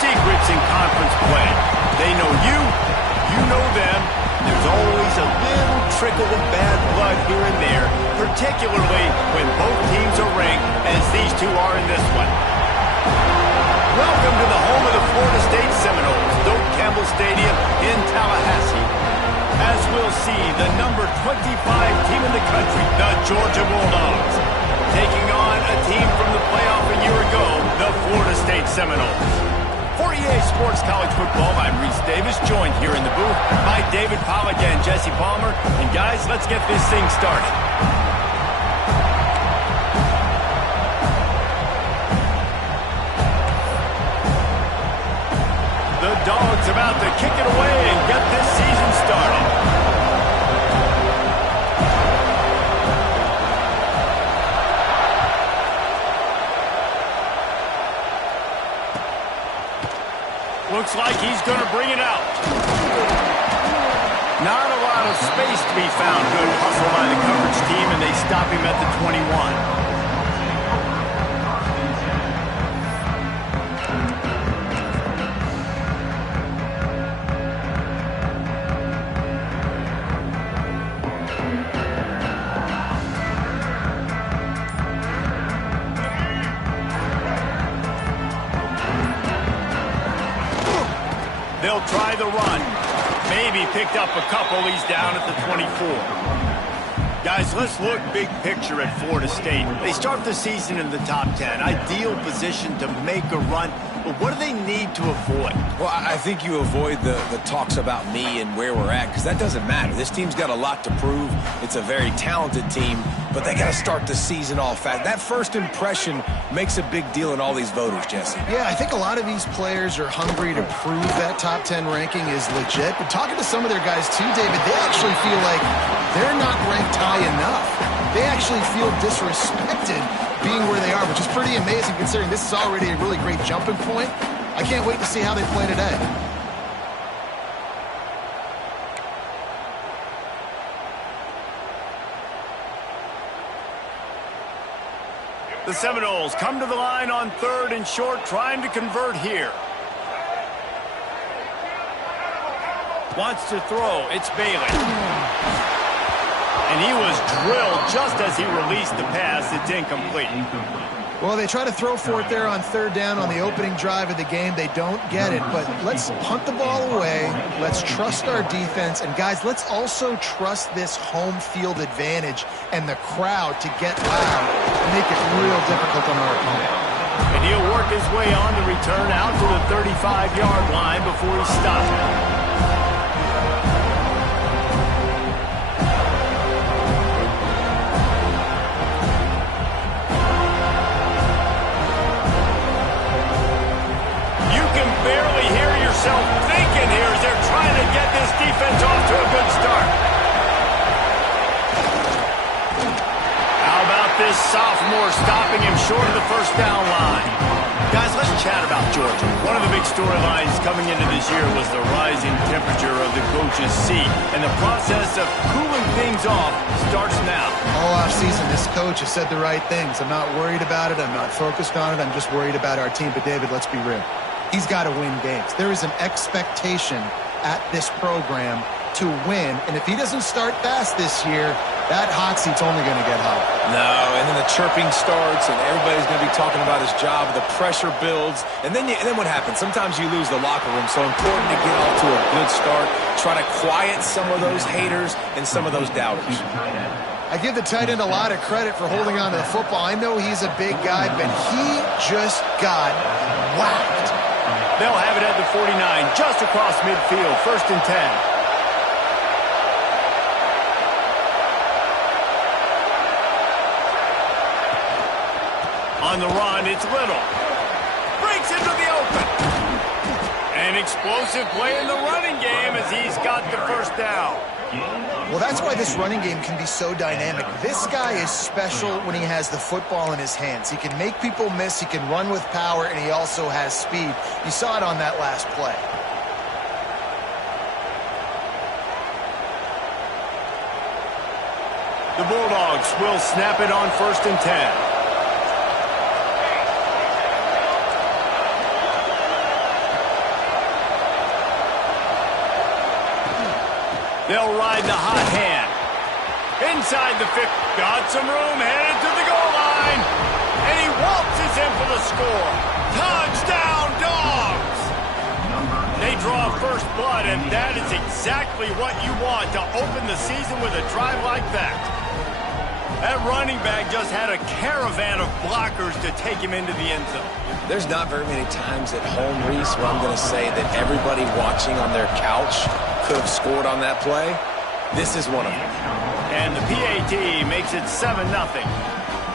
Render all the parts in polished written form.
secrets in conference play. They know you, you know them. There's always a little trickle of bad blood here and there, particularly when both teams are ranked as these two are in this one. Welcome to the home of the Florida State Seminoles, Doak Campbell Stadium in Tallahassee. As we'll see, the number 25 team in the country, the Georgia Bulldogs, taking on a team from the playoff a year ago, the Florida State Seminoles. For EA Sports College Football, I'm Reese Davis, joined here in the booth by David Pollack and Jesse Palmer. And guys, let's get this thing started. The Dogs about to kick it away and get this season started. Looks like he's going to bring it out. Not a lot of space to be found. Good hustle by the coverage team, and they stop him at the 21. They'll try the run. Maybe picked up a couple. He's down at the 24. Guys, let's look big picture at Florida State. They start the season in the top 10. Ideal position to make a run. But what do they need to avoid? Well, I think you avoid the talks about me and where we're at, because that doesn't matter. This team's got a lot to prove. It's a very talented team, but they got to start the season off fast. That first impression makes a big deal in all these voters, Jesse. Yeah, I think a lot of these players are hungry to prove that top 10 ranking is legit. But talking to some of their guys too, David, they actually feel like they're not ranked high enough. They actually feel disrespected being where they are, which is pretty amazing considering this is already a really great jumping point. I can't wait to see how they play today. The Seminoles come to the line on 3rd and short, trying to convert here. Wants to throw. It's Bailey. And he was drilled just as he released the pass. It's incomplete. Well, they try to throw for it there on 3rd down on the opening drive of the game. They don't get it, but let's punt the ball away. Let's trust our defense. And, guys, let's also trust this home field advantage and the crowd to get loud and make it real difficult on our opponent. And he'll work his way on to return out to the 35-yard line before he stops. Thinking here as they're trying to get this defense off to a good start. How about this sophomore stopping him short of the first down line? Guys, let's chat about Georgia. One of the big storylines coming into this year was the rising temperature of the coach's seat, and the process of cooling things off starts now. All offseason, this coach has said the right things. I'm not worried about it. I'm not focused on it. I'm just worried about our team. But, David, let's be real. He's got to win games. There is an expectation at this program to win. And if he doesn't start fast this year, that hot seat's only going to get hot. No, and then the chirping starts, and everybody's going to be talking about his job. The pressure builds. And then what happens? Sometimes you lose the locker room. So important to get off to a good start. Try to quiet some of those haters and some of those doubters. I give the tight end a lot of credit for holding on to the football. I know he's a big guy, but he just got whacked. They'll have it at the 49, just across midfield, 1st and 10. On the run, it's Little. Breaks into the open. An explosive play in the running game as he's got the first down. Well, that's why this running game can be so dynamic. This guy is special when he has the football in his hands. He can make people miss, he can run with power, and he also has speed. You saw it on that last play. The Bulldogs will snap it on 1st and 10. They'll ride the hot hand. Inside the 50. Got some room, headed to the goal line. And he waltzes in for the score. Touchdown, Dogs! They draw first blood, and that is exactly what you want to open the season with a drive like that. That running back just had a caravan of blockers to take him into the end zone. There's not very many times at home, Reese, where I'm going to say that everybody watching on their couch could have scored on that play. This is one of them. And the PAT makes it 7-0.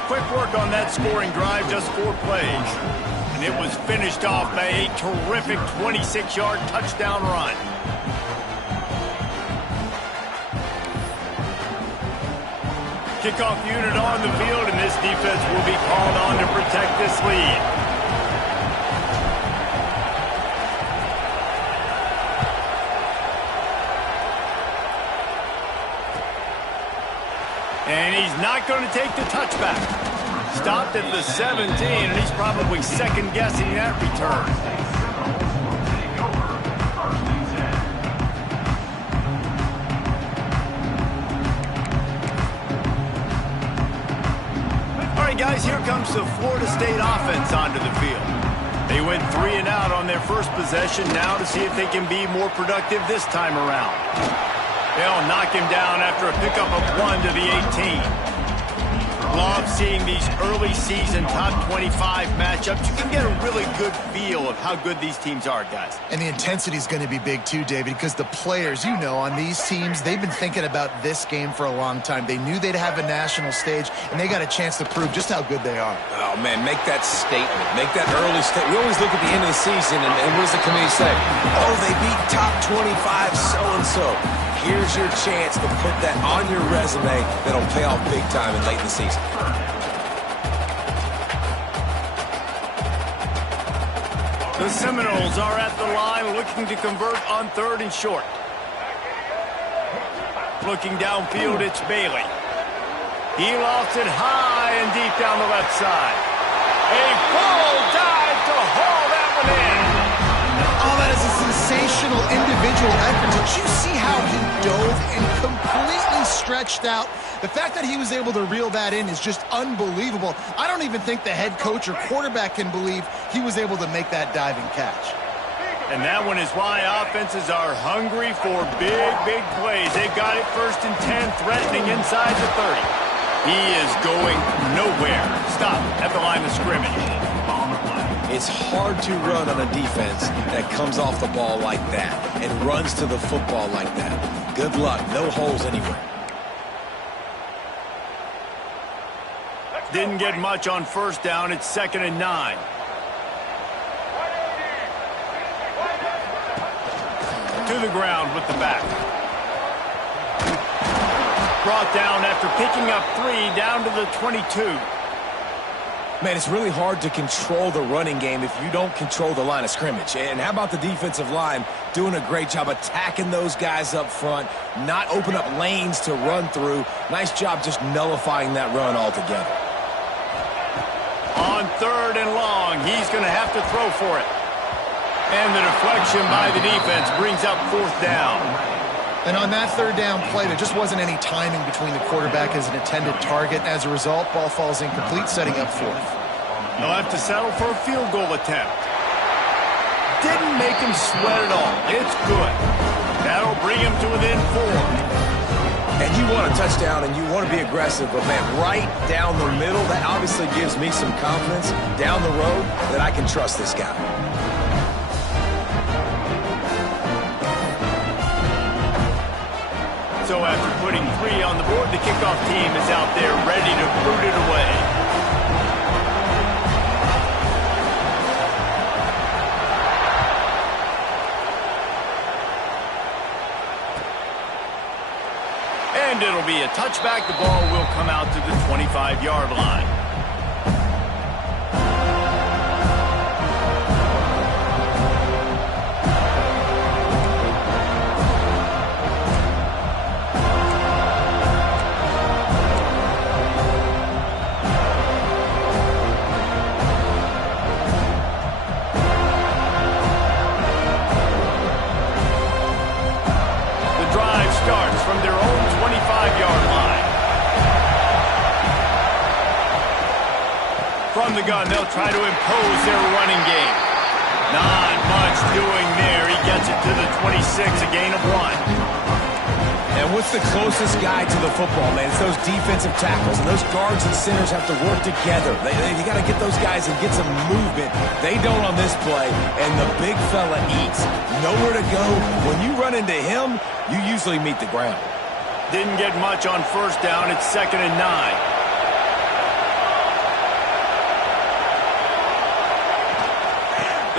Quick work on that scoring drive, just 4 plays. And it was finished off by a terrific 26-yard touchdown run. Kickoff unit on the field, and this defense will be called on to protect this lead. And he's not going to take the touchback. Stopped at the 17, and he's probably second-guessing that return. Guys, here comes the Florida State offense onto the field. They went 3 and out on their first possession, now to see if they can be more productive this time around. They'll knock him down after a pickup of 1 to the 18. Love seeing these early season top 25 matchups. You can get a really good feel of how good these teams are, guys. And the intensity is going to be big too, David, because the players, you know, on these teams, they've been thinking about this game for a long time. They knew they'd have a national stage, and they got a chance to prove just how good they are. Oh, man, make that statement. Make that early statement. We always look at the end of the season, and what does the committee say? Oh, they beat top 25 so-and-so. Here's your chance to put that on your resume that'll pay off big time and late in the season. The Seminoles are at the line looking to convert on 3rd and short. Looking downfield, it's Bailey. He lofts it high and deep down the left side. A full dive to haul that one in. Oh, that is a sensational individual effort. Did you see how he dove and completely stretched out? The fact that he was able to reel that in is just unbelievable. I don't even think the head coach or quarterback can believe he was able to make that diving catch. And that one is why offenses are hungry for big, big plays. They've got it 1st and 10, threatening inside the 30. He is going nowhere. Stop at the line of scrimmage. It's hard to run on a defense that comes off the ball like that and runs to the football like that. Good luck. No holes anywhere. Didn't get much on 1st down. It's 2nd and 9. To the ground with the back. Brought down after picking up 3 down to the 22. Man, it's really hard to control the running game if you don't control the line of scrimmage. And how about the defensive line doing a great job attacking those guys up front, not open up lanes to run through. Nice job just nullifying that run altogether. On 3rd and long, he's going to have to throw for it. And the deflection by the defense brings up 4th down. And on that 3rd down play, there just wasn't any timing between the quarterback as an intended target. As a result, ball falls incomplete, setting up 4th. They'll have to settle for a field goal attempt. Didn't make him sweat at all. It's good. That'll bring him to within 4. And you want a touchdown and you want to be aggressive, but man, right down the middle, that obviously gives me some confidence down the road that I can trust this guy. So after putting 3 on the board, the kickoff team is out there ready to boot it away. And it'll be a touchback. The ball will come out to the 25-yard line. Start gun, they'll try to impose their running game. Not much doing there. He gets it to the 26, a gain of 1. And what's the closest guy to the football, man? It's those defensive tackles, and those guards and centers have to work together. You got to get those guys and get some movement. They don't on this play, and the big fella eats. Nowhere to go. When you run into him, you usually meet the ground. Didn't get much on first down. It's 2nd and 9.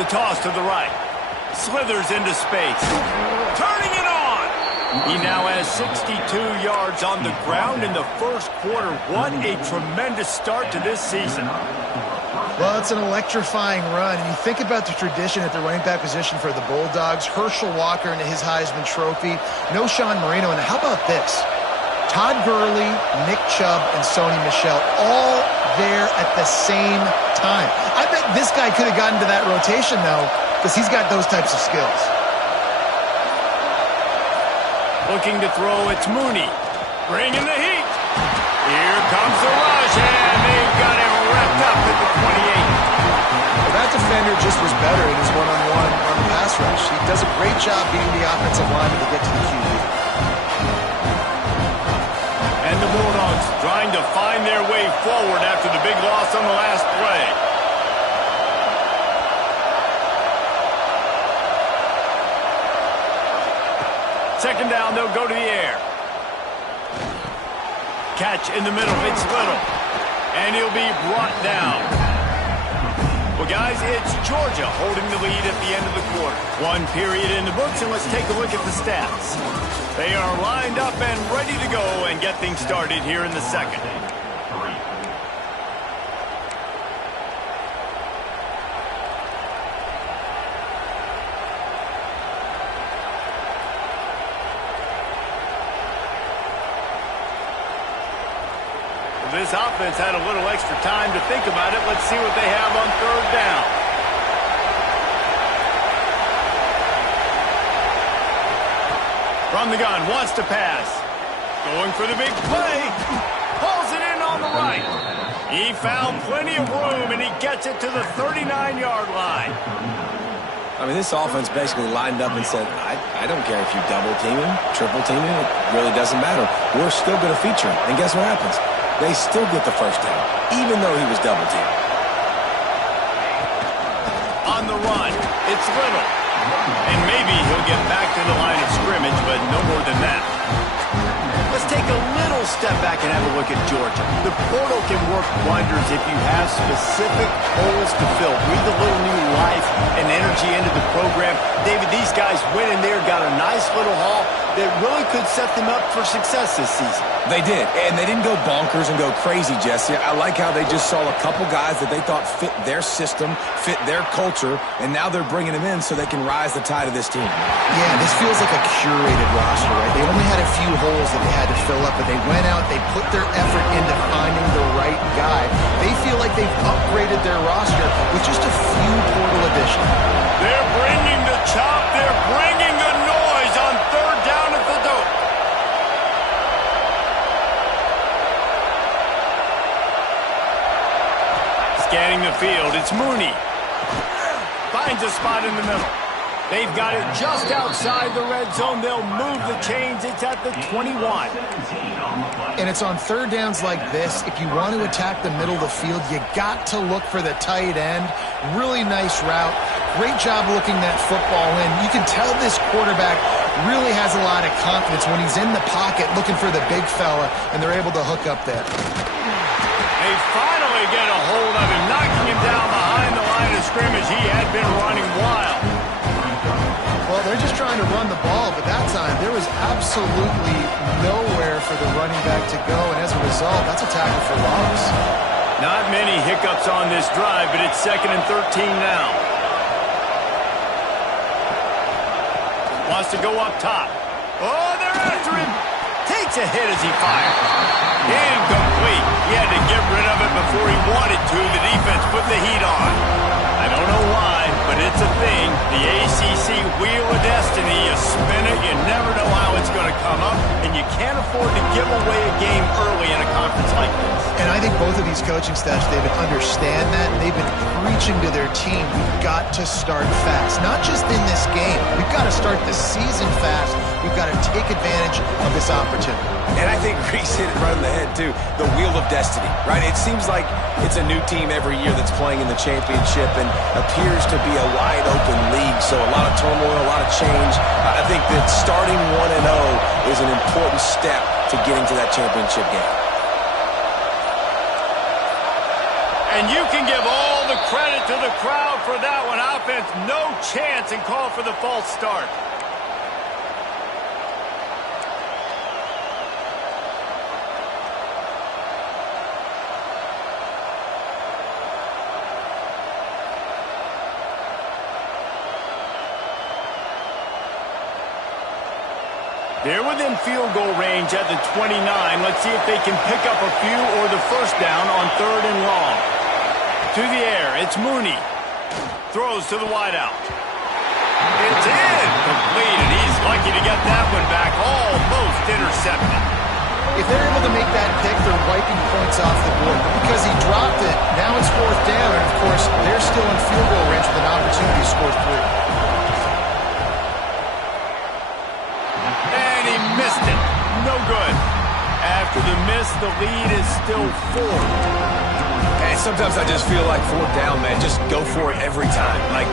The toss to the right. Slithers into space. Turning it on! He now has 62 yards on the ground in the first quarter. What a tremendous start to this season. Well, it's an electrifying run. And you think about the tradition at the running back position for the Bulldogs. Herschel Walker into his Heisman Trophy. No Sean Marino. And how about this? Todd Gurley, Nick Chubb, and Sony Michel all there at the same time. I bet this guy could have gotten to that rotation, though, because he's got those types of skills. Looking to throw, it's Mooney. Bringing the heat. Here comes the rush, and they've got him wrapped up at the 28. Well, that defender just was better in his one-on-one on the pass rush. He does a great job beating the offensive lineman to get to the QB. And the Bulldogs trying to find their way forward after the big loss on the last play. Second down, they'll go to the air. Catch in the middle, it's Little. And he'll be brought down. Well, guys, it's Georgia holding the lead at the end of the quarter. One period in the books, and let's take a look at the stats. They are lined up and ready to go and get things started here in the second. This offense had a little extra time to think about it. Let's see what they have on third down. From the gun, wants to pass. Going for the big play. Pulls it in on the right. He found plenty of room, and he gets it to the 39-yard line. I mean, this offense basically lined up and said, I don't care if you double team him, triple team him, it really doesn't matter. We're still going to feature him. And guess what happens? They still get the first down, even though he was double teamed. On the run, it's Little. And maybe he'll get back to the line of scrimmage, but no more than that. Let's take a little step back and have a look at Georgia. The portal can work wonders if you have specific holes to fill. Breathe a little new life and energy into the program. David, these guys went in there, got a nice little haul that really could set them up for success this season. They did, and they didn't go bonkers and go crazy, Jesse. I like how they just saw a couple guys that they thought fit their system, fit their culture, and now they're bringing them in so they can rise the tide of this team. Yeah, this feels like a curated roster, right? They only had a few holes that they had to fill up, but they went out, they put their effort into finding the right guy. They feel like they've upgraded their roster with just a few portal additions. They're bringing the chop, they're bringing the noise on third down at the dope. Scanning the field, it's Mooney. Finds a spot in the middle. They've got it just outside the red zone. They'll move the chains. It's at the 21. And it's on third downs like this. If you want to attack the middle of the field, you got to look for the tight end. Really nice route. Great job looking that football in. You can tell this quarterback really has a lot of confidence when he's in the pocket looking for the big fella, and they're able to hook up there. They finally get a hold of him, knocking him down behind the line of scrimmage. He had been running wild. Well, they're just trying to run the ball, but that time there was absolutely nowhere for the running back to go, and as a result, that's a tackle for loss. Not many hiccups on this drive, but it's 2nd and 13 now. Wants to go up top. Oh, they're after him. Takes a hit as he fires. Incomplete. He had to get rid of it before he wanted to. The defense put the heat on. I don't know why, but it's a thing. The ACC Wheel of Destiny. You spin it, you never know how it's going to come up, and you can't afford to give away a game early in a conference like this. And I think both of these coaching staffs, David, understand that, and they've been preaching to their team, we've got to start fast. Not just in this game. We've got to start the season fast. We've got to take advantage of this opportunity. And I think Reese hit it right on the head, too. The wheel of destiny, right? It seems like it's a new team every year that's playing in the championship and appears to be a wide-open league. So a lot of turmoil, a lot of change. I think that starting 1-0 is an important step to getting to that championship game. And you can give all the credit to the crowd for that one. Offense, no chance, and call for the false start. They're within field goal range at the 29. Let's see if they can pick up a few or the first down on 3rd and long. To the air, it's Mooney. Throws to the wideout. It's in. Complete, and he's lucky to get that one back. Almost intercepted. If they're able to make that pick, they're wiping points off the board. But because he dropped it, now it's 4th down, and of course, they're still in field goal range with an opportunity to score 3. Missed it. No good. After the miss, the lead is still 4. And sometimes I just feel like 4th down, man. Just go for it every time. Like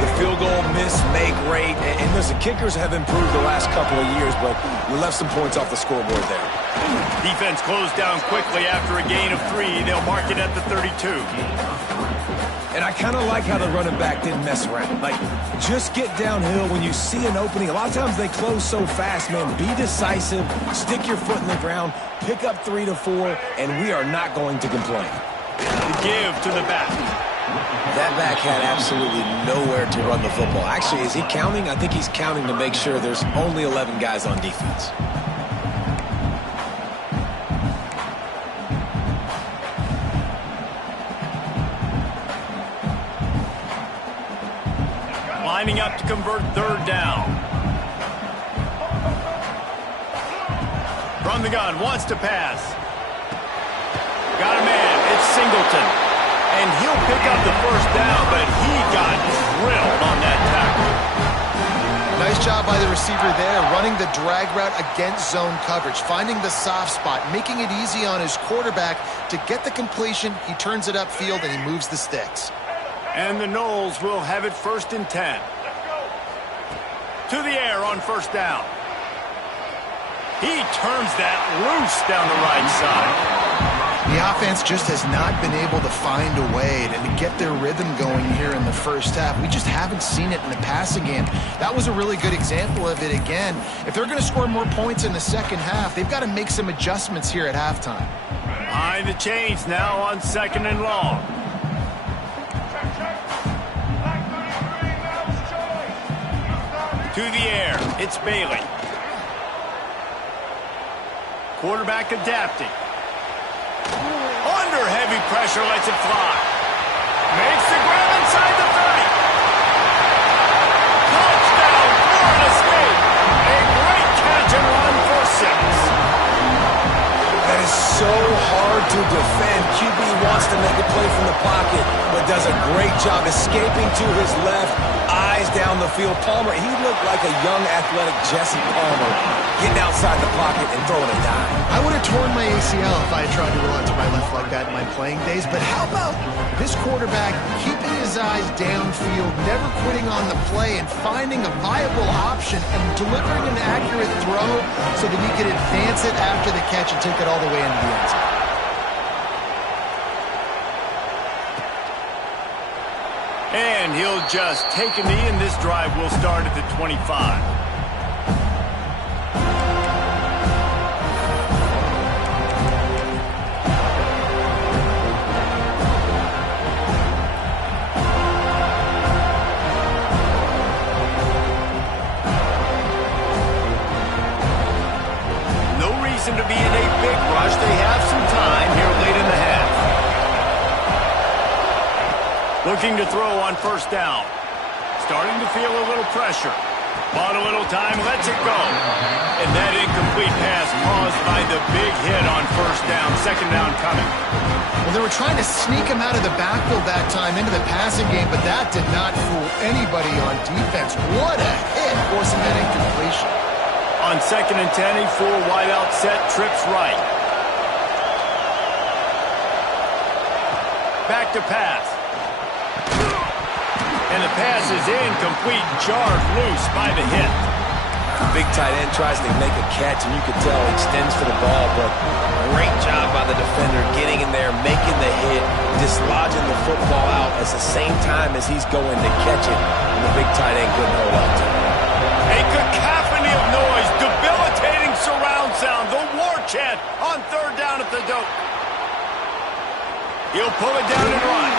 the field goal miss, make rate. And listen, kickers have improved the last couple of years, but you left some points off the scoreboard there. Defense closed down quickly after a gain of 3. They'll mark it at the 32. And I kind of like how the running back didn't mess around. Like, just get downhill when you see an opening. A lot of times they close so fast, man. Be decisive, stick your foot in the ground, pick up 3 to 4, and we are not going to complain. The give to the back. That back had absolutely nowhere to run the football. Actually, is he counting? I think he's counting to make sure there's only 11 guys on defense. Lining up to convert 3rd down. From the gun, wants to pass. Got a man, it's Singleton. And he'll pick up the first down, but he got drilled on that tackle. Nice job by the receiver there, running the drag route against zone coverage, finding the soft spot, making it easy on his quarterback to get the completion. He turns it upfield, and he moves the sticks. And the Knowles will have it 1st and 10. To the air on 1st down. He turns that loose down the right side. The offense just has not been able to find a way to get their rhythm going here in the first half. We just haven't seen it in the passing game. That was a really good example of it again. If they're going to score more points in the second half, they've got to make some adjustments here at halftime. Behind the chains now on 2nd and long. To the air, it's Bailey. Quarterback adapting. Under heavy pressure, lets it fly. Makes the grab inside the 30. Touchdown, Florida State. A great catch and run for 6. That is so hard to defend. QB wants to make a play from the pocket, but does a great job escaping to his left. Eyes down the field. Palmer, he looked like a young athletic Jesse Palmer getting outside the pocket and throwing a dime. I would have torn my ACL if I had tried to roll out to my left like that in my playing days, but how about this quarterback keeping his eyes downfield, never quitting on the play, and finding a viable option and delivering an accurate throw so that he could advance it after the catch and take it all the way into the end zone. And he'll just take a knee, and this drive will start at the 25. To be in a big rush. They have some time here late in the half. Looking to throw on 1st down. Starting to feel a little pressure. Bought a little time, lets it go. And that incomplete pass caused by the big hit on first down, second down coming. Well, they were trying to sneak him out of the backfield that time into the passing game, but that did not fool anybody on defense. What a hit, forcing that incompletion. On 2nd and 10, a full wideout set, trips right. Back to pass. And the pass is incomplete, jarred loose by the hit. Big tight end tries to make a catch, and you can tell he extends for the ball, but great job by the defender getting in there, making the hit, dislodging the football out at the same time as he's going to catch it, and the big tight end couldn't hold on to it. A cacophony of noise, debilitating surround sound, the war chant on 3rd down at the dope. He'll pull it down and run.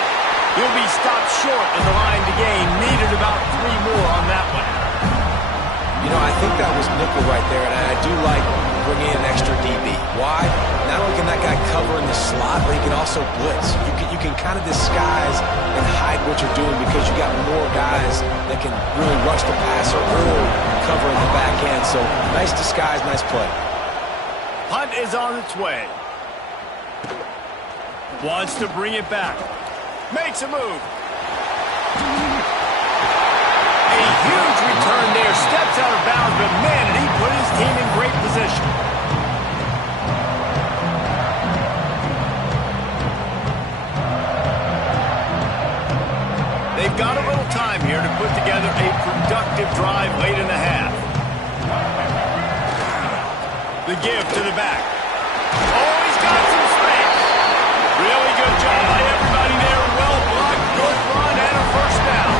He'll be stopped short of the line to gain. Needed about 3 more on that one. You know, I think that was nickel right there, and I do like bringing in an extra DB. Why? Not only can that guy cover in the slot, but he can also blitz. You can kind of disguise and hide what you're doing because you got more guys that can really rush the passer or cover in the back end. So nice disguise, nice play. Punt is on its way. Wants to bring it back. Makes a move. A huge return there. Steps out of bounds, but man, did he put his team in great position. They've got a little time here to put together a productive drive late in the half. The give to the back. Oh, he's got some space. Really good job by everybody there. Well blocked, good run, and a first down.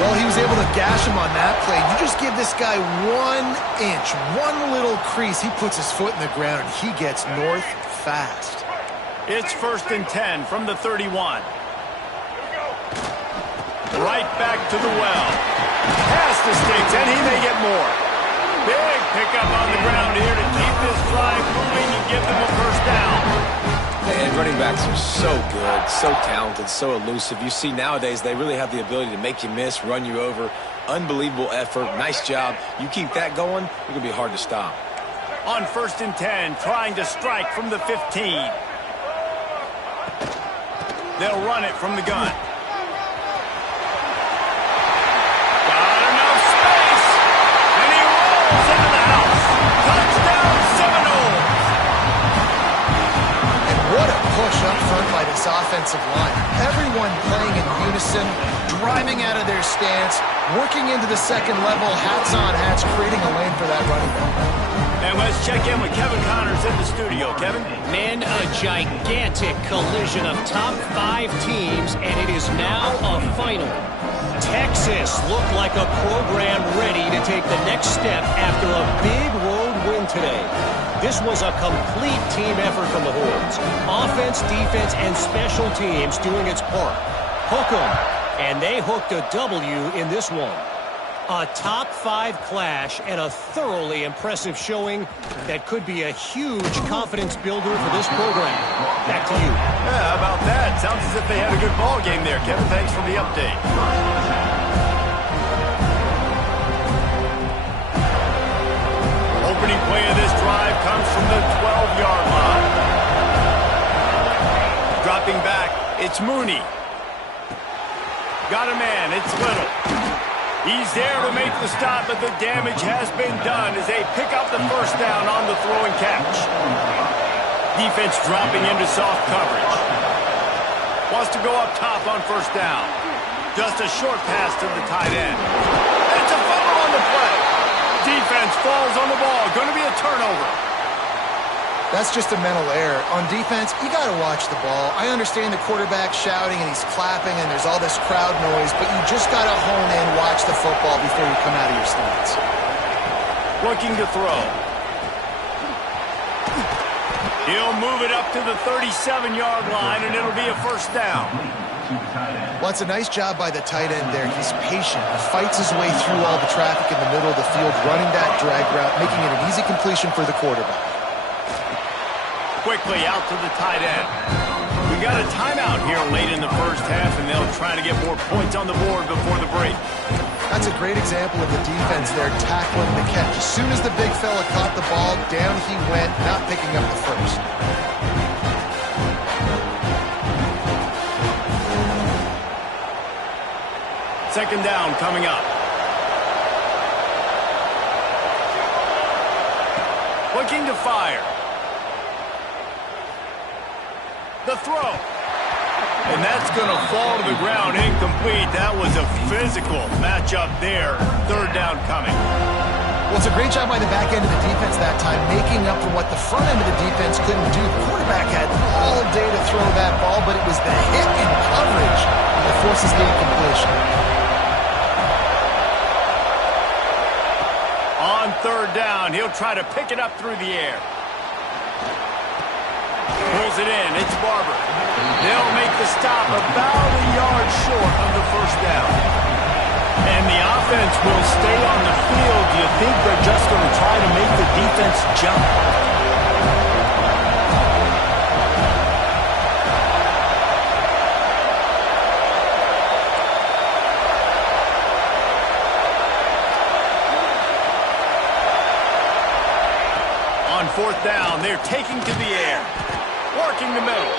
Well, he was able to gash him on that play. You just give this guy 1 inch, one little crease. He puts his foot in the ground, and he gets north fast. It's 1st and 10 from the 31. Right back to the well. Pass the sticks, and he may get more. Big pickup on the ground here to keep this drive moving and give them a first down. And running backs are so good, so talented, so elusive. You see nowadays they really have the ability to make you miss, run you over. Unbelievable effort. Nice job. You keep that going, it's going to be hard to stop. On 1st and 10, trying to strike from the 15. They'll run it from the gun. Got enough space. And he rolls out of the house. Touchdown, Seminoles. What a push up front by this offensive line. Everyone playing in unison, driving out of their stance, working into the second level, hats on hats, creating a lane for that running back. And let's check in with Kevin Connors in the studio. Kevin? Man, a gigantic collision of top 5 teams, and it is now a final. Texas looked like a program ready to take the next step after a big road win today. This was a complete team effort from the Horns. Offense, defense, and special teams doing its part. Hook 'em, and they hooked a W in this one. A top 5 clash and a thoroughly impressive showing that could be a huge confidence builder for this program. Back to you. Yeah, how about that? Sounds as if they had a good ball game there. Kevin, thanks for the update. Opening play of this drive comes from the 12-yard line. Dropping back, it's Mooney. Got a man, it's Little. He's there to make the stop, but the damage has been done as they pick up the first down on the throw and catch. Defense dropping into soft coverage. Wants to go up top on first down. Just a short pass to the tight end. It's a fumble on the play. Defense falls on the ball. Going to be a turnover. That's just a mental error. On defense, you got to watch the ball. I understand the quarterback shouting and he's clapping and there's all this crowd noise, but you just got to hone in, watch the football before you come out of your stance. Looking to throw. He'll move it up to the 37-yard line, and it'll be a first down. Well, it's a nice job by the tight end there. He's patient. He fights his way through all the traffic in the middle of the field, running that drag route, making it an easy completion for the quarterback. Quickly out to the tight end. We got a timeout here late in the first half, and they'll try to get more points on the board before the break. That's a great example of the defense there tackling the catch. As soon as the big fella caught the ball, down he went, not picking up the first. Second down coming up. Looking to fire. The throw. And that's going to fall to the ground incomplete. That was a physical matchup there. Third down coming. Well, it's a great job by the back end of the defense that time, making up for what the front end of the defense couldn't do. The quarterback had all day to throw that ball, but it was the hit and coverage that forces the incompletion. On third down, he'll try to pick it up through the air. Pulls it in. It's Barber. They'll make the stop about a yard short of the first down. And the offense will stay on the field. Do you think they're just going to try to make the defense jump? On fourth down, they're taking to the air. Working the middle.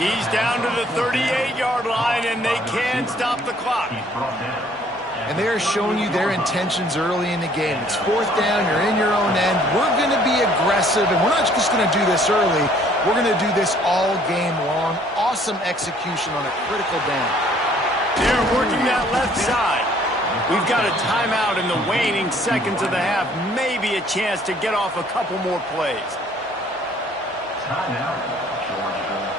He's down to the 38-yard line, and they can't stop the clock. And they are showing you their intentions early in the game. It's fourth down, you're in your own end. We're going to be aggressive, and we're not just going to do this early. We're going to do this all game long. Awesome execution on a critical down. They're working that left side. We've got a timeout in the waning seconds of the half. Maybe a chance to get off a couple more plays. Timeout, Georgia.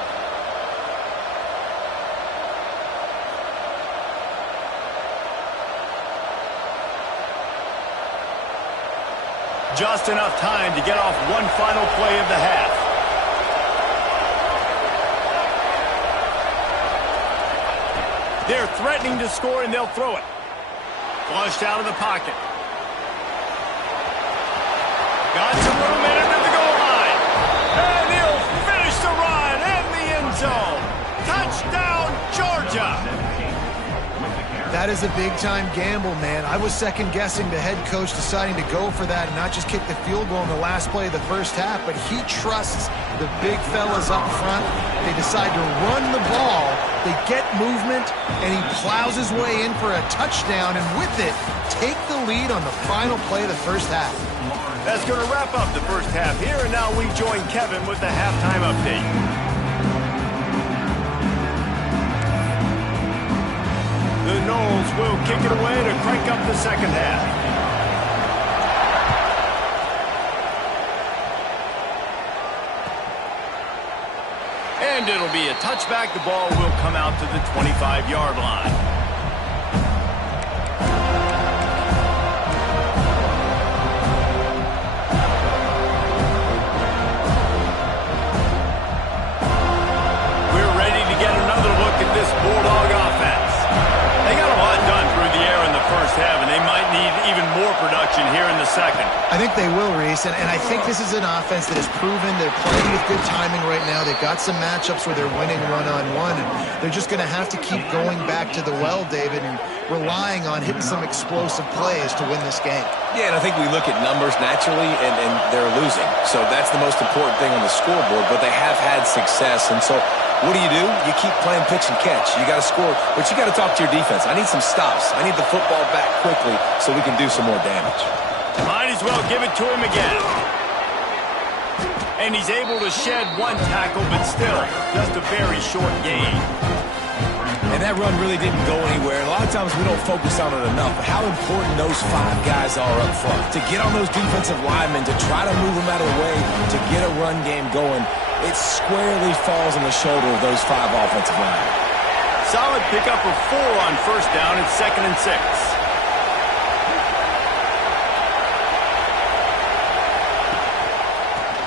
Just enough time to get off one final play of the half. They're threatening to score, and they'll throw it. Flushed out of the pocket. Got some room in under the goal line. And he'll finish the run in the end zone. Touchdown, Georgia. That is a big-time gamble, man. I was second-guessing the head coach deciding to go for that and not just kick the field goal in the last play of the first half, but he trusts the big fellas up front. They decide to run the ball. They get movement, and he plows his way in for a touchdown, and with it, take the lead on the final play of the first half. That's going to wrap up the first half here, and now we join Kevin with the halftime update. The Noles will kick it away to crank up the second half. And it'll be a touchback. The ball will come out to the 25-yard line. We're ready to get another look at this Bulldog offense. They got a lot done through the air in the first half, and they might need even more production here in the second. I think they will, Reese, and I think this is an offense that has proven they're playing with good timing right now. They've got some matchups where they're winning one-on-one, and they're just going to have to keep going back to the well, David, and relying on hitting some explosive plays to win this game. Yeah, and I think we look at numbers naturally, and they're losing. So that's the most important thing on the scoreboard, but they have had success, and so what do? You keep playing pitch and catch. You got to score, but you got to talk to your defense. I need some stops. I need the football back quickly so we can do some more damage. Might as well give it to him again. And he's able to shed one tackle, but still, just a very short gain. And that run really didn't go anywhere. A lot of times we don't focus on it enough, but how important those five guys are up front. To get on those defensive linemen, to try to move them out of the way, to get a run game going, it squarely falls on the shoulder of those five offensive linemen. Solid pickup of 4 on first down. It's 2nd and 6.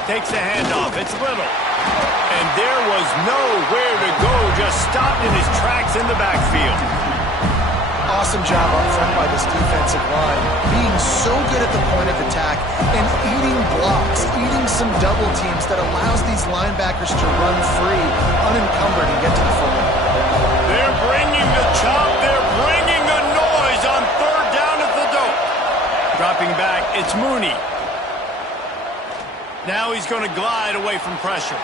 Takes the handoff. It's Little. And there was nowhere to go. Just stopped in his tracks in the backfield. Awesome job up front by this defensive line, being so good at the point of attack and eating blocks, eating some double teams that allows these linebackers to run free, unencumbered, and get to the football. They're bringing the chop. They're bringing the noise on third down. Now he's going to glide away from pressure.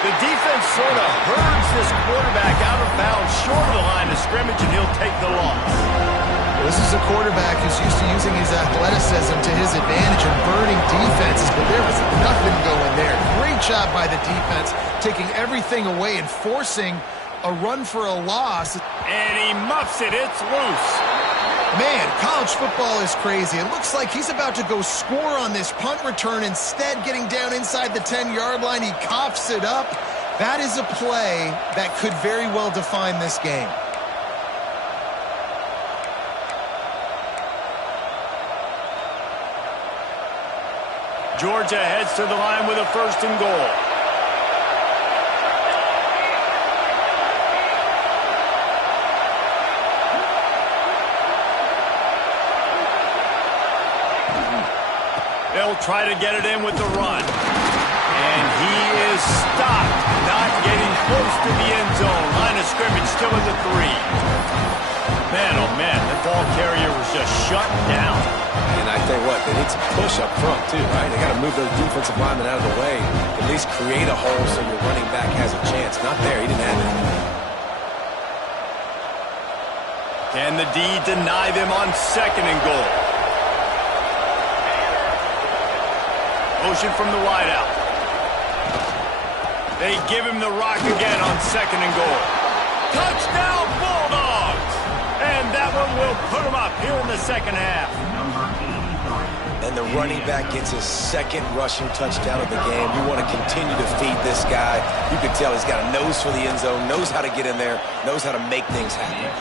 The defense sort of herds this quarterback out of bounds short of the line of scrimmage, and he'll take the loss. This is a quarterback who's used to using his athleticism to his advantage and burning defenses, but there was nothing going there. Great job by the defense, taking everything away and forcing a run for a loss. And he muffs it. It's loose. Man, college football is crazy. It looks like he's about to go score on this punt return. Instead, getting down inside the 10-yard line, he coughs it up. That is a play that could very well define this game. Georgia heads to the line with a 1st and goal. They'll try to get it in with the run. And he is stopped, not getting close to the end zone. Line of scrimmage still at the 3. Man, oh man, the ball carrier was just shut down. And I tell you what, they need some push up front too, right? They got to move those defensive linemen out of the way. At least create a hole so your running back has a chance. Not there, he didn't have it. Can the D deny them on 2nd and goal? Motion from the wideout. They give him the rock again on 2nd and goal. Touchdown, Bulldogs! And that one will put them up here in the 2nd half. And the running back gets his 2nd rushing touchdown of the game. You want to continue to feed this guy. You can tell he's got a nose for the end zone, knows how to get in there, knows how to make things happen.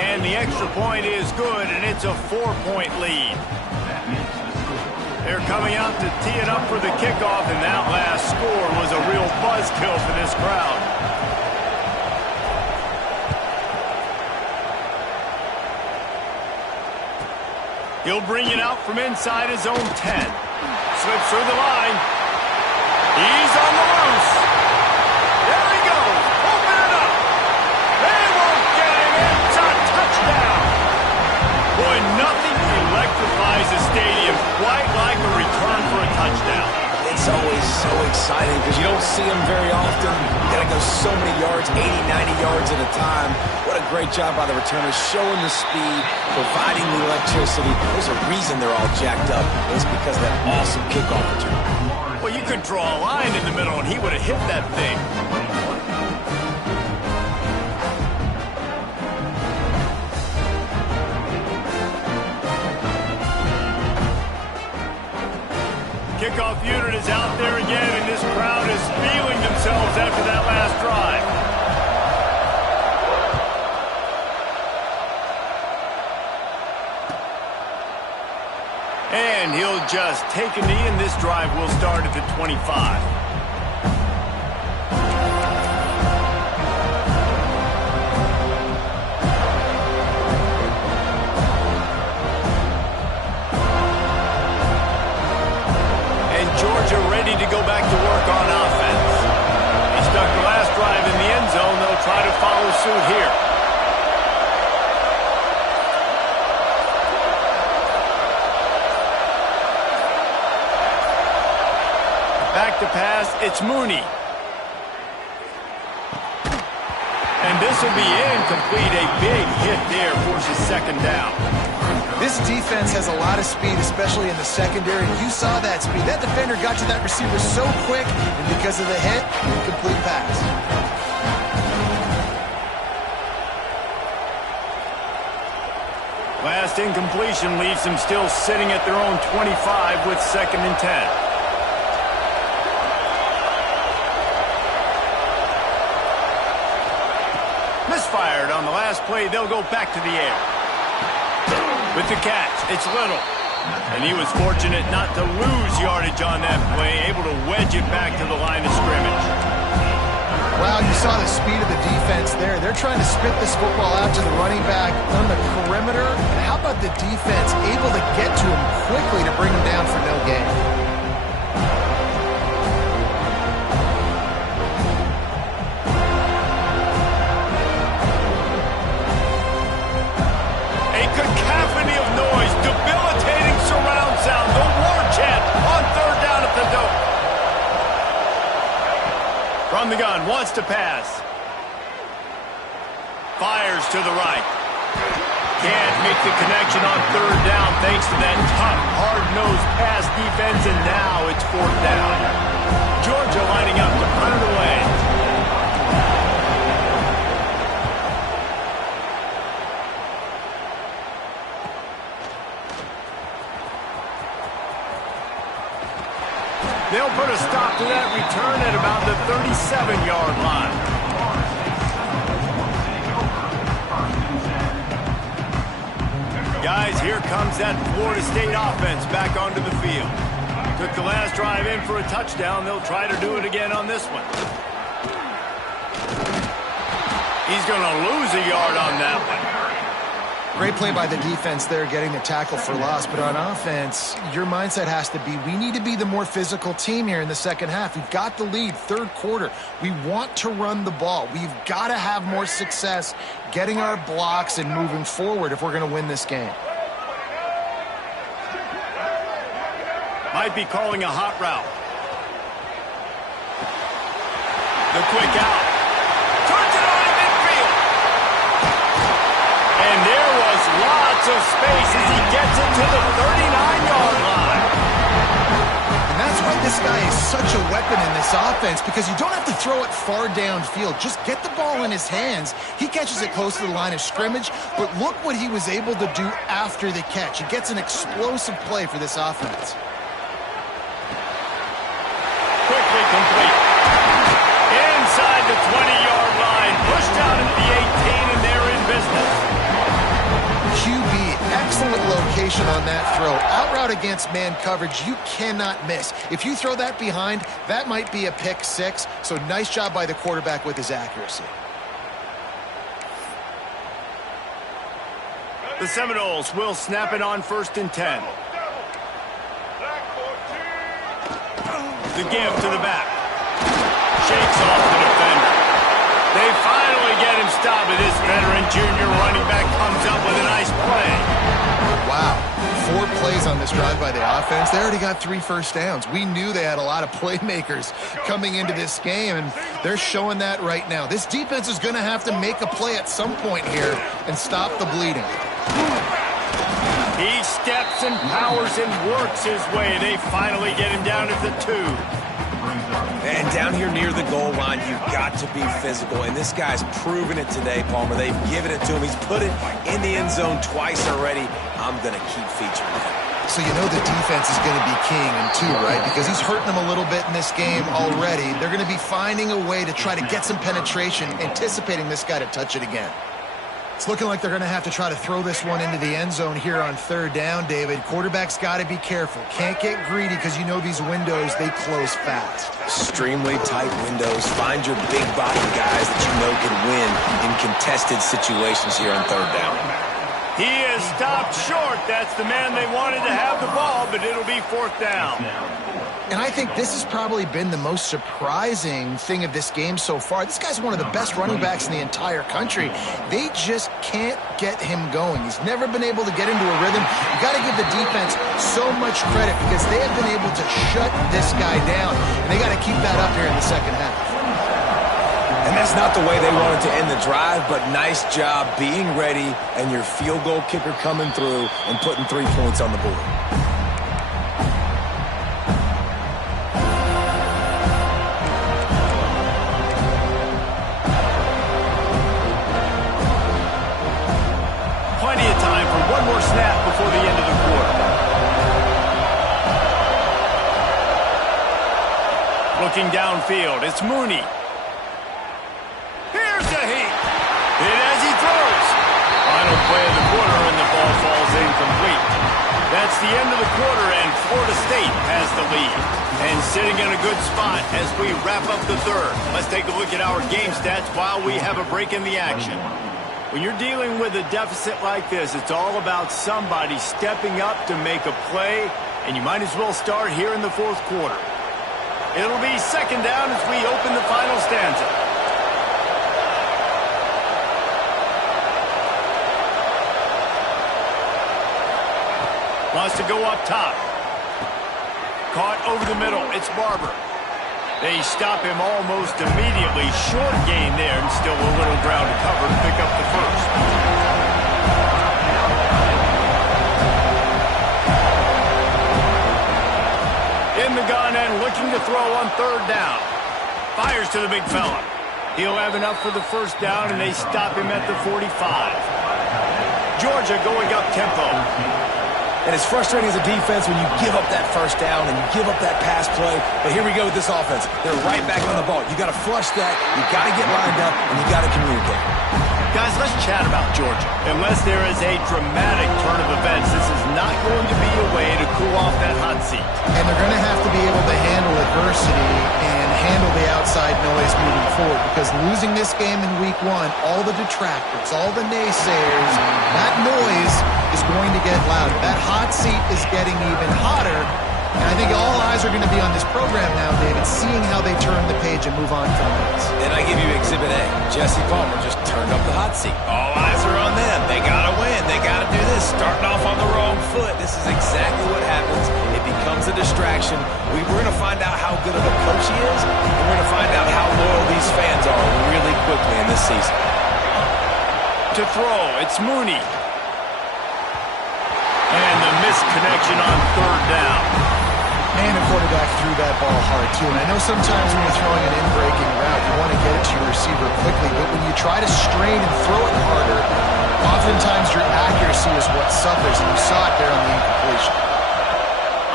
And the extra point is good, and it's a 4-point lead. They're coming out to tee it up for the kickoff, and that last score was a real buzzkill for this crowd. He'll bring it out from inside his own 10. Slips through the line. He's on the loose. There he goes. Open it up. They won't get him. It's a touchdown. Boy, nothing electrifies a stadium quite like a return for a touchdown. It's always so exciting because you don't see them very often. You got to go so many yards, 80, 90 yards at a time. What a great job by the returners, showing the speed, providing the electricity. There's a reason they're all jacked up. It's because of that awesome kickoff return. Well, you could draw a line in the middle, and he would have hit that thing. Kickoff unit is out there again, and this crowd is feeling themselves after that last drive. And he'll just take a knee, and this drive will start at the 25. Georgia ready to go back to work on offense. He stuck the last drive in the end zone. They'll try to follow suit here. Back to pass, it's Mooney. And this will be incomplete. A big hit there forces 2nd down. This defense has a lot of speed, especially in the secondary. You saw that speed. That defender got to that receiver so quick, and because of the hit, complete pass. Last incompletion leaves them still sitting at their own 25 with 2nd and 10. Misfired on the last play. They'll go back to the air. With the catch, it's Little. And he was fortunate not to lose yardage on that play, able to wedge it back to the line of scrimmage. Wow, you saw the speed of the defense there. They're trying to spit this football out to the running back on the perimeter. And how about the defense able to get to him quickly to bring him down for no gain? Debilitating surround sound. The war chant on 3rd down the gun, wants to pass. Fires to the right. Can't make the connection on third down thanks to that tough, hard-nosed pass defense, and now it's fourth down. Georgia lining up to punt it away. They'll put a stop to that return at about the 37-yard line. Guys, here comes that Florida State offense back onto the field. Took the last drive in for a touchdown. They'll try to do it again on this one. He's going to lose a yard on that one. Great play by the defense there, getting the tackle for loss. But on offense, your mindset has to be, we need to be the more physical team here in the second half. We've got the lead, third quarter. We want to run the ball. We've got to have more success getting our blocks and moving forward if we're going to win this game. Might be calling a hot route. The quick out. Turns it on in midfield. And there was lots of space as he gets it to the 39-yard line. And that's why this guy is such a weapon in this offense, because you don't have to throw it far downfield. Just get the ball in his hands. He catches it close to the line of scrimmage, but look what he was able to do after the catch. He gets an explosive play for this offense. Quickly complete. Inside the 20-yard line. Pushed out at the 18, and they're in business. QB, excellent location on that throw. Out route against man coverage, you cannot miss. If you throw that behind, that might be a pick six. So nice job by the quarterback with his accuracy. The Seminoles will snap it on 1st and 10. The give to the back. Shakes off the defender. They finally get him stopped, but this veteran junior running back comes up with a nice play. Wow. 4 plays on this drive by the offense. They already got 3 first downs. We knew they had a lot of playmakers coming into this game, and they're showing that right now. This defense is going to have to make a play at some point here and stop the bleeding. He steps and powers and works his way. They finally get him down at the 2. And down here near the goal line, you've got to be physical. And this guy's proven it today, Palmer. They've given it to him. He's put it in the end zone twice already. I'm going to keep featuring him. So you know the defense is going to be king in 2, right? Because he's hurting them a little bit in this game already. They're going to be finding a way to try to get some penetration, anticipating this guy to touch it again. It's looking like they're going to have to try to throw this one into the end zone here on 3rd down, David. Quarterback's got to be careful. Can't get greedy because you know these windows, they close fast. Extremely tight windows. Find your big body guys that you know can win in contested situations here on 3rd down. He is stopped short. That's the man they wanted to have the ball, but it'll be 4th down. And I think this has probably been the most surprising thing of this game so far. This guy's one of the best running backs in the entire country. They just can't get him going. He's never been able to get into a rhythm. You got to give the defense so much credit because they have been able to shut this guy down. And they got to keep that up here in the second half. And that's not the way they wanted to end the drive, but nice job being ready and your field goal kicker coming through and putting 3 points on the board. Plenty of time for one more snap before the end of the quarter. Looking downfield, it's Mooney. Here's the heat. Hit as he throws. Final play of the quarter, and the ball falls incomplete. That's the end of the quarter, and Florida State has the lead. And sitting in a good spot as we wrap up the 3rd. Let's take a look at our game stats while we have a break in the action. When you're dealing with a deficit like this, it's all about somebody stepping up to make a play, and you might as well start here in the 4th quarter. It'll be 2nd down as we open the final stanza. Wants to go up top. Caught over the middle. It's Barber. They stop him almost immediately. Short gain there, and still a little ground to cover to pick up the first. In the gun and looking to throw on third down. Fires to the big fella. He'll have enough for the first down, and they stop him at the 45. Georgia going up tempo. And it's frustrating as a defense when you give up that first down and you give up that pass play. But here we go with this offense. They're right back on the ball. You got to flush that. You got to get lined up, and you got to communicate. Guys, let's chat about Georgia. Unless there is a dramatic turn of events, this is not going to be a way to cool off that hot seat. And they're going to have to be able to handle adversity and handle the outside noise moving forward, because losing this game in week 1, all the detractors, all the naysayers, that noise is going to get louder. That hot seat is getting even hotter. And I think all eyes are going to be on this program now, David, seeing how they turn the page and move on from this. And I give you Exhibit A. Jesse Palmer just turned up the hot seat. All eyes are on them. They got to win. They got to do this. Starting off on the wrong foot. This is exactly what happens. It becomes a distraction. We're going to find out how good of a coach he is, and we're going to find out how loyal these fans are really quickly in this season. To throw, it's Mooney. And the missed connection on third down. Man, the quarterback threw that ball hard, too. And I know sometimes when you're throwing an in-breaking route, you want to get it to your receiver quickly. But when you try to strain and throw it harder, oftentimes your accuracy is what suffers. And you saw it there on the incompletion.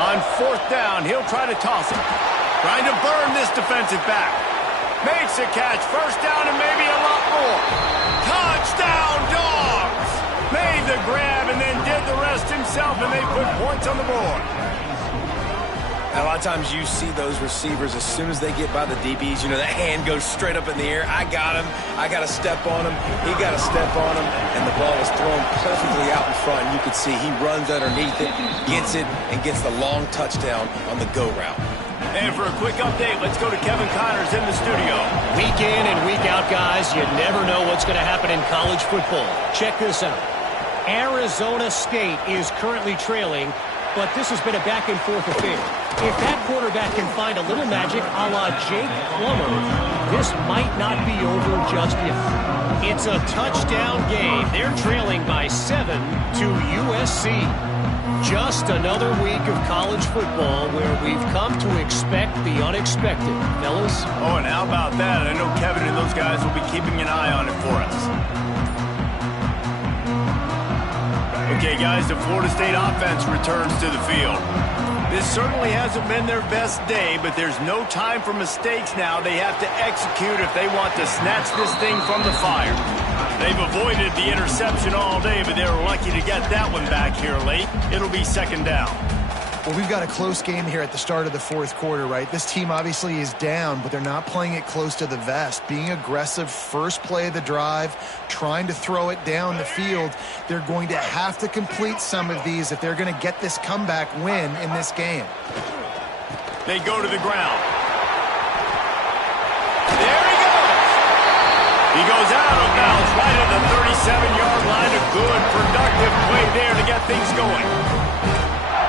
On fourth down, he'll try to toss it. Trying to burn this defensive back. Makes a catch. First down and maybe a lot more. Touchdown, Dogs! Made the grab and then did the rest himself, and they put points on the board. A lot of times you see those receivers, as soon as they get by the DBs, you know, that hand goes straight up in the air. I got him. I got to step on him. He got to step on him. And the ball is thrown perfectly out in front. And you can see he runs underneath it, gets it, and gets the long touchdown on the go route. And for a quick update, let's go to Kevin Connors in the studio. Week in and week out, guys, you never know what's going to happen in college football. Check this out. Arizona State is currently trailing, but this has been a back-and-forth affair. If that quarterback can find a little magic a la Jake Plummer, this might not be over just yet. It's a touchdown game. They're trailing by 7 to USC. Just another week of college football where we've come to expect the unexpected. Fellas? Oh, and how about that? I know Kevin and those guys will be keeping an eye on it for us. Okay, guys, the Florida State offense returns to the field. This certainly hasn't been their best day, but there's no time for mistakes now. They have to execute if they want to snatch this thing from the fire. They've avoided the interception all day, but they were lucky to get that one back here late. It'll be second down. Well, we've got a close game here at the start of the fourth quarter, right? This team obviously is down, but they're not playing it close to the vest. Being aggressive, first play of the drive, trying to throw it down the field. They're going to have to complete some of these if they're going to get this comeback win in this game. They go to the ground. There he goes. He goes out of bounds right at the 37-yard line. A good, productive play there to get things going.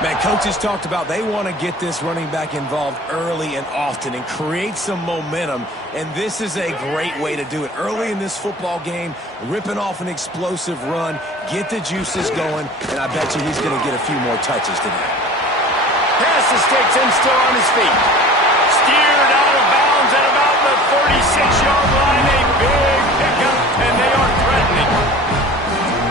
Man, coaches talked about they want to get this running back involved early and often and create some momentum, and this is a great way to do it. Early in this football game, ripping off an explosive run, get the juices going, and I bet you he's going to get a few more touches today. Pass takes him still on his feet. Steered out of bounds at about the 36-yard line. A big pickup, and they are threatening.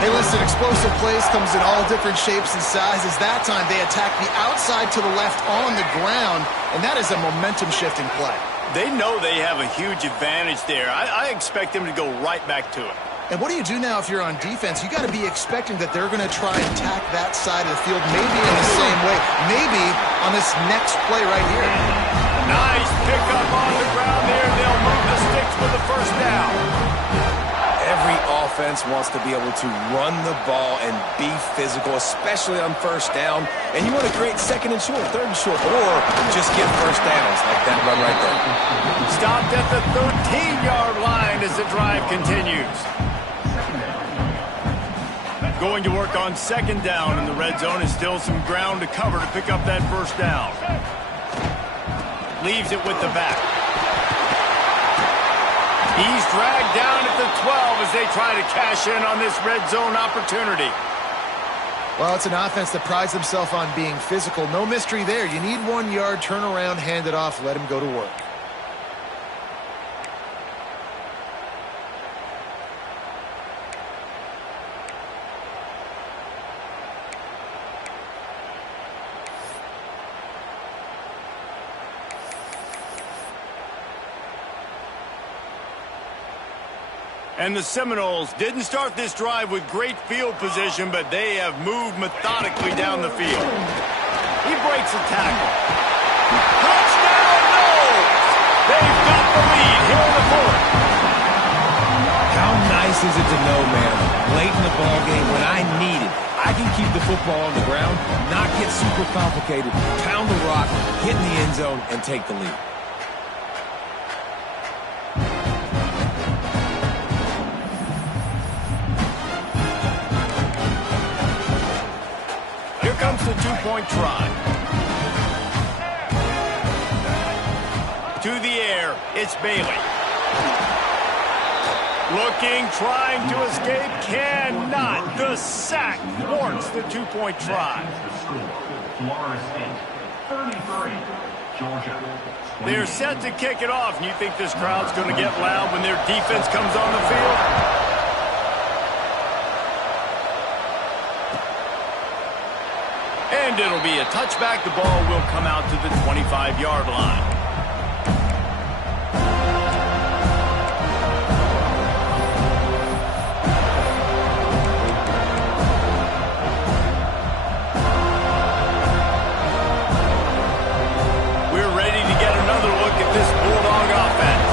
Hey, listen, explosive plays comes in all different shapes and sizes. That time, they attack the outside to the left on the ground, and that is a momentum-shifting play. They know they have a huge advantage there. I expect them to go right back to it. And what do you do now if you're on defense? You got to be expecting that they're going to try and attack that side of the field, maybe in the same way, maybe on this next play right here. Nice pickup on the ground there. They'll move the sticks for the first down. Every offense wants to be able to run the ball and be physical, especially on first down. And you want to create second and short, third and short, or just get first downs like that run right there. Stopped at the 13-yard line as the drive continues. Going to work on second down in the red zone. Is still some ground to cover to pick up that first down. leaves it with the back. He's dragged down at the 12 as they try to cash in on this red zone opportunity. Well, it's an offense that prides themselves on being physical. No mystery there. You need 1 yard, turn around, hand it off, let him go to work. And the Seminoles didn't start this drive with great field position, but they have moved methodically down the field. He breaks a tackle. Touchdown, no! They've got the lead here in the fourth. How nice is it to know, man, late in the ball game when I need it, I can keep the football on the ground, not get super complicated, pound the rock, hit in the end zone, and take the lead. Comes the two-point try. To the air, it's Bailey. Looking, trying to escape, cannot. The sack thwarts the two-point try. They're set to kick it off, and you think this crowd's going to get loud when their defense comes on the field? And it'll be a touchback. The ball will come out to the 25-yard line. We're ready to get another look at this Bulldog offense.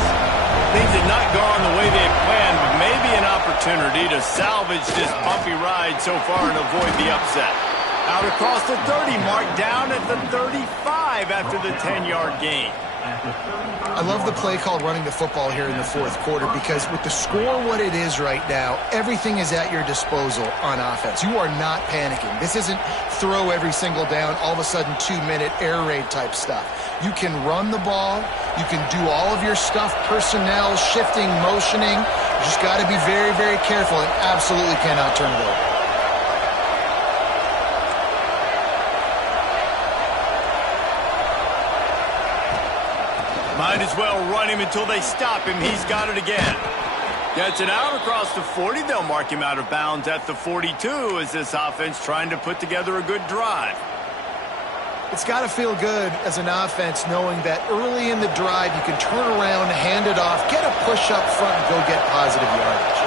Things have not gone the way they had planned, but maybe an opportunity to salvage this bumpy ride so far and avoid the upset. Out across the 30 mark, down at the 35 after the 10-yard gain. I love the play call running the football here in the fourth quarter because with the score what it is right now, everything is at your disposal on offense. You are not panicking. This isn't throw every single down, all of a sudden 2-minute air raid type stuff. You can run the ball. You can do all of your stuff, personnel, shifting, motioning. You just got to be very, very careful and absolutely cannot turn it over. Might as well run him until they stop him. He's got it again. Gets it out across the 40. They'll mark him out of bounds at the 42 as this offense trying to put together a good drive. It's got to feel good as an offense knowing that early in the drive you can turn around, hand it off, get a push up front, and go get positive yardage.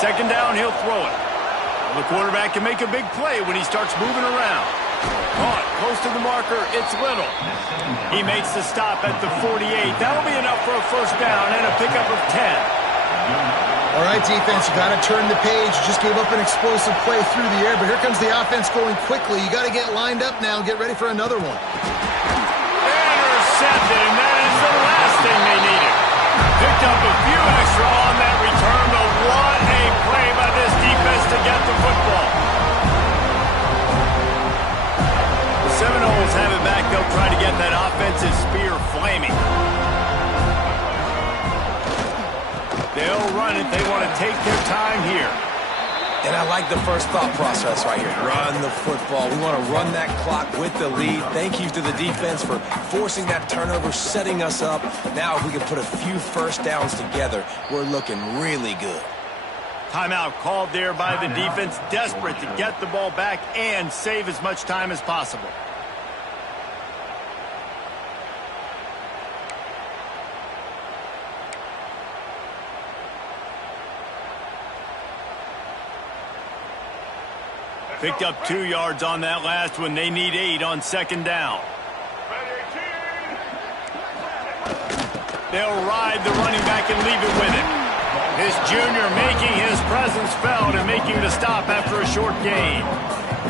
Second down, he'll throw it. The quarterback can make a big play when he starts moving around. Caught close to the marker, it's Little. He makes the stop at the 48. That'll be enough for a first down and a pickup of 10. All right, defense, you got to turn the page. You just gave up an explosive play through the air, but here comes the offense going quickly. You got to get lined up now and get ready for another one. Intercepted, and that is the last thing they needed. Picked up a few extra on that return, but what a play by this defense to get the football. The Seminoles have it back. They'll try to get that offensive spear flaming. They'll run it. They want to take their time here. And I like the first thought process right here. Run the football. We want to run that clock with the lead. Thank you to the defense for forcing that turnover, setting us up. Now if we can put a few first downs together, we're looking really good. Timeout called there by the defense, desperate to get the ball back and save as much time as possible. Picked up 2 yards on that last one. They need 8 on second down. They'll ride the running back and leave it with him. This junior making his presence felt and making the stop after a short gain.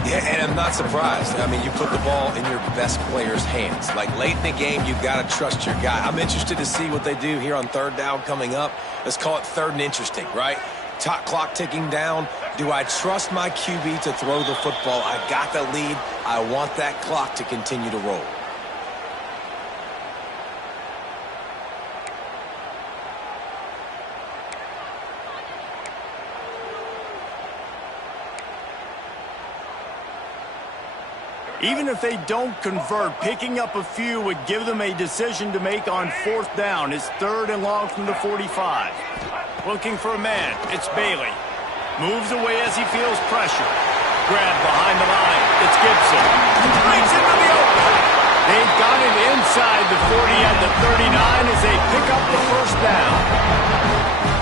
Yeah, and I'm not surprised. I mean, you put the ball in your best player's hands. Like, late in the game, you've got to trust your guy. I'm interested to see what they do here on third down coming up. Let's call it third and interesting, right? Top clock ticking down. Do I trust my QB to throw the football? I got the lead. I want that clock to continue to roll. Even if they don't convert, picking up a few would give them a decision to make on 4th down. It's 3rd and long from the 45. Looking for a man. It's Bailey. Moves away as he feels pressure. Grab behind the line. It's Gibson. Breaks into the open. They've got it inside the 40 at the 39 as they pick up the 1st down.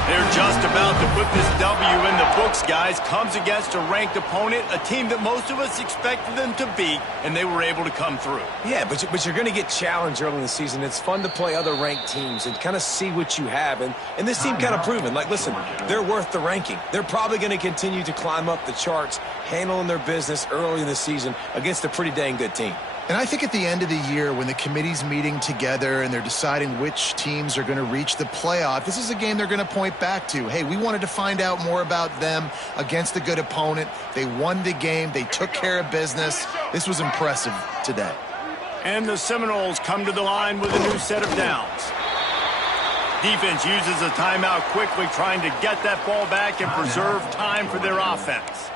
They're just about to put this W in the books, guys. Comes against a ranked opponent, a team that most of us expected them to beat, and they were able to come through. Yeah, but you're going to get challenged early in the season. It's fun to play other ranked teams and kind of see what you have. And this team kind of proven, like, listen, they're worth the ranking. They're probably going to continue to climb up the charts, handling their business early in the season against a pretty dang good team. And I think at the end of the year, when the committee's meeting together and they're deciding which teams are going to reach the playoff, this is a game they're going to point back to. Hey, we wanted to find out more about them against a good opponent. They won the game. They took care of business. This was impressive today. And the Seminoles come to the line with a new set of downs. Defense uses a timeout quickly, trying to get that ball back and preserve time for their offense.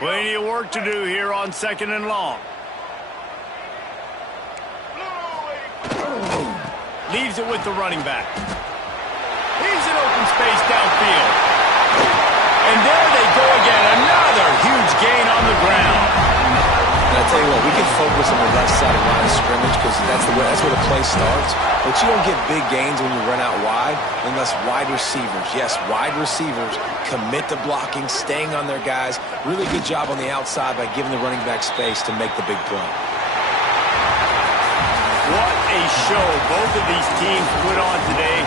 Plenty of work to do here on 2nd and long. Leaves it with the running back. He's in open space downfield. And there they go again. Another huge gain on the ground. And I tell you what, we can focus on the left side of line of scrimmage because that's where the play starts. But you don't get big gains when you run out wide unless wide receivers, yes, wide receivers commit to blocking, staying on their guys. Really good job on the outside by giving the running back space to make the big play. What a show both of these teams put on today.